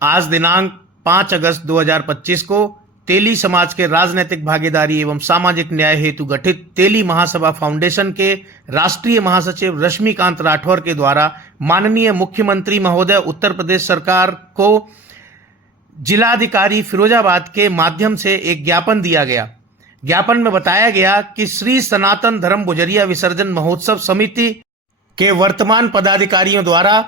आज दिनांक 5 अगस्त 2025 को तेली समाज के राजनीतिक भागीदारी एवं सामाजिक न्याय हेतु गठित तेली महासभा फाउंडेशन के राष्ट्रीय महासचिव रश्मिकांत राठौर के द्वारा माननीय मुख्यमंत्री महोदय उत्तर प्रदेश सरकार को जिलाधिकारी फिरोजाबाद के माध्यम से एक ज्ञापन दिया गया। ज्ञापन में बताया गया कि श्री सनातन धर्म गुजरिया विसर्जन महोत्सव समिति के वर्तमान पदाधिकारियों द्वारा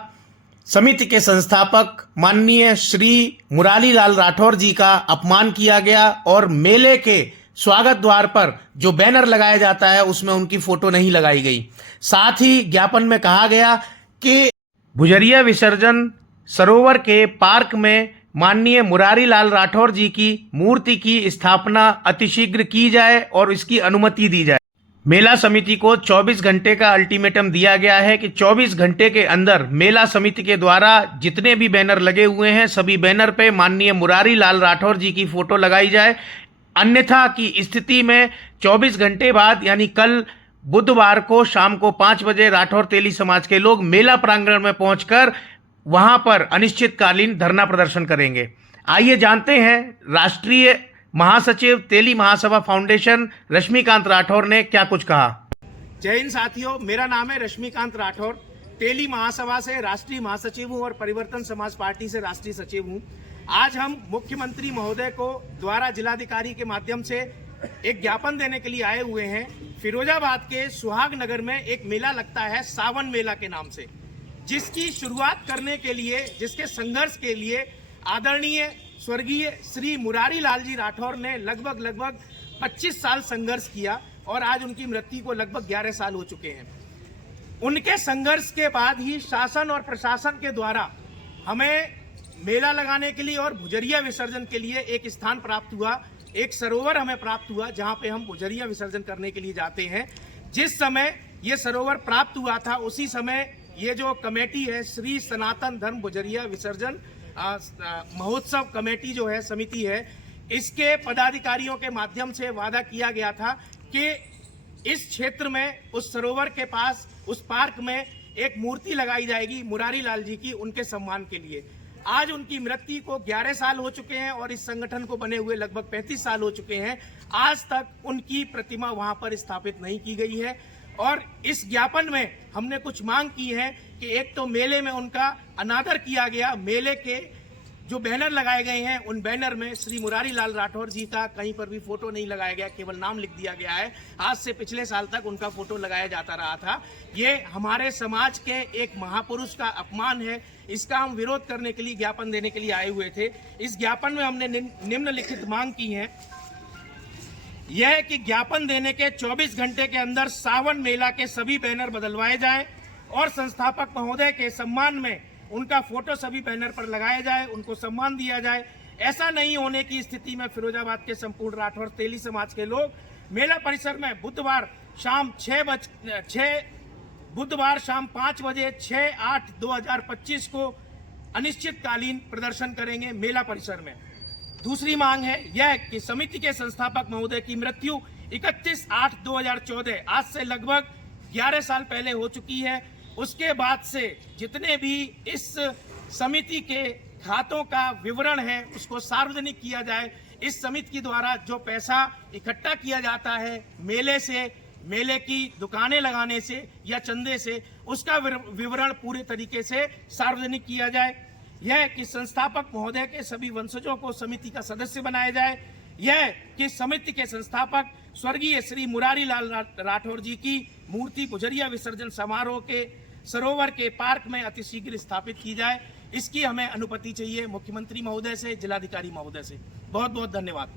समिति के संस्थापक माननीय श्री मुरारी लाल राठौर जी का अपमान किया गया और मेले के स्वागत द्वार पर जो बैनर लगाया जाता है उसमें उनकी फोटो नहीं लगाई गई। साथ ही ज्ञापन में कहा गया कि गुजरिया विसर्जन सरोवर के पार्क में माननीय मुरारी लाल राठौर जी की मूर्ति की स्थापना अतिशीघ्र की जाए और इसकी अनुमति दी जाए। मेला समिति को 24 घंटे का अल्टीमेटम दिया गया है कि 24 घंटे के अंदर मेला समिति के द्वारा जितने भी बैनर लगे हुए हैं सभी बैनर पे माननीय मुरारी लाल राठौर जी की फोटो लगाई जाए। अन्यथा की स्थिति में 24 घंटे बाद यानी कल बुधवार को शाम को 5 बजे राठौर तेली समाज के लोग मेला प्रांगण में पहुंचकर वहां पर अनिश्चितकालीन धरना प्रदर्शन करेंगे। आइए जानते हैं राष्ट्रीय महासचिव तेली महासभा फाउंडेशन रश्मिकांत राठौर ने क्या कुछ कहा। जय हिंद साथियों, मेरा नाम है रश्मिकांत राठौर। तेली महासभा से राष्ट्रीय महासचिव हूं और परिवर्तन समाज पार्टी से राष्ट्रीय सचिव हूं। आज हम मुख्यमंत्री महोदय को द्वारा जिलाधिकारी के माध्यम से एक ज्ञापन देने के लिए आए हुए हैं। फिरोजाबाद के सुहाग नगर में एक मेला लगता है सावन मेला के नाम से, जिसकी शुरुआत करने के लिए, जिसके संघर्ष के लिए आदरणीय स्वर्गीय श्री मुरारी लाल जी राठौर ने लगभग 25 साल संघर्ष किया और आज उनकी मृत्यु को लगभग 11 साल हो चुके हैं। उनके संघर्ष के बाद ही शासन और प्रशासन के द्वारा हमें मेला लगाने के लिए और भुजरिया विसर्जन के लिए एक स्थान प्राप्त हुआ, एक सरोवर हमें प्राप्त हुआ जहां पे हम भुजरिया विसर्जन करने के लिए जाते हैं। जिस समय ये सरोवर प्राप्त हुआ था उसी समय ये जो कमेटी है श्री सनातन धर्म गुजरिया विसर्जन महोत्सव कमेटी जो है, समिति है, इसके पदाधिकारियों के माध्यम से वादा किया गया था कि इस क्षेत्र में उस सरोवर के पास उस पार्क में एक मूर्ति लगाई जाएगी मुरारी लाल जी की, उनके सम्मान के लिए। आज उनकी मृत्यु को 11 साल हो चुके हैं और इस संगठन को बने हुए लगभग 35 साल हो चुके हैं। आज तक उनकी प्रतिमा वहां पर स्थापित नहीं की गई है और इस ज्ञापन में हमने कुछ मांग की है कि एक तो मेले में उनका अनादर किया गया। मेले के जो बैनर लगाए गए हैं उन बैनर में श्री मुरारी लाल राठौर जी का कहीं पर भी फोटो नहीं लगाया गया, केवल नाम लिख दिया गया है। आज से पिछले साल तक उनका फोटो लगाया जाता रहा था। ये हमारे समाज के एक महापुरुष का अपमान है। इसका हम विरोध करने के लिए ज्ञापन देने के लिए आए हुए थे। इस ज्ञापन में हमने निम्नलिखित मांग की है। यह है कि ज्ञापन देने के 24 घंटे के अंदर सावन मेला के सभी बैनर बदलवाए जाएं और संस्थापक महोदय के सम्मान में उनका फोटो सभी बैनर पर लगाया जाए, उनको सम्मान दिया जाए। ऐसा नहीं होने की स्थिति में फिरोजाबाद के संपूर्ण राठौर तेली समाज के लोग मेला परिसर में बुधवार शाम 5 बजे 6/8/2025 को अनिश्चितकालीन प्रदर्शन करेंगे मेला परिसर में। दूसरी मांग है यह कि समिति के संस्थापक महोदय की मृत्यु 31/8/2014 आज से लगभग 11 साल पहले हो चुकी है। उसके बाद से जितने भी इस समिति के खातों का विवरण है उसको सार्वजनिक किया जाए। इस समिति के द्वारा जो पैसा इकट्ठा किया जाता है मेले से, मेले की दुकानें लगाने से या चंदे से, उसका विवरण पूरे तरीके से सार्वजनिक किया जाए। यह कि संस्थापक महोदय के सभी वंशजों को समिति का सदस्य बनाया जाए। यह कि समिति के संस्थापक स्वर्गीय श्री मुरारी लाल राठौर जी की मूर्ति गुजरिया विसर्जन समारोह के सरोवर के पार्क में अतिशीघ्र स्थापित की जाए। इसकी हमें अनुमति चाहिए मुख्यमंत्री महोदय से, जिलाधिकारी महोदय से। बहुत बहुत धन्यवाद।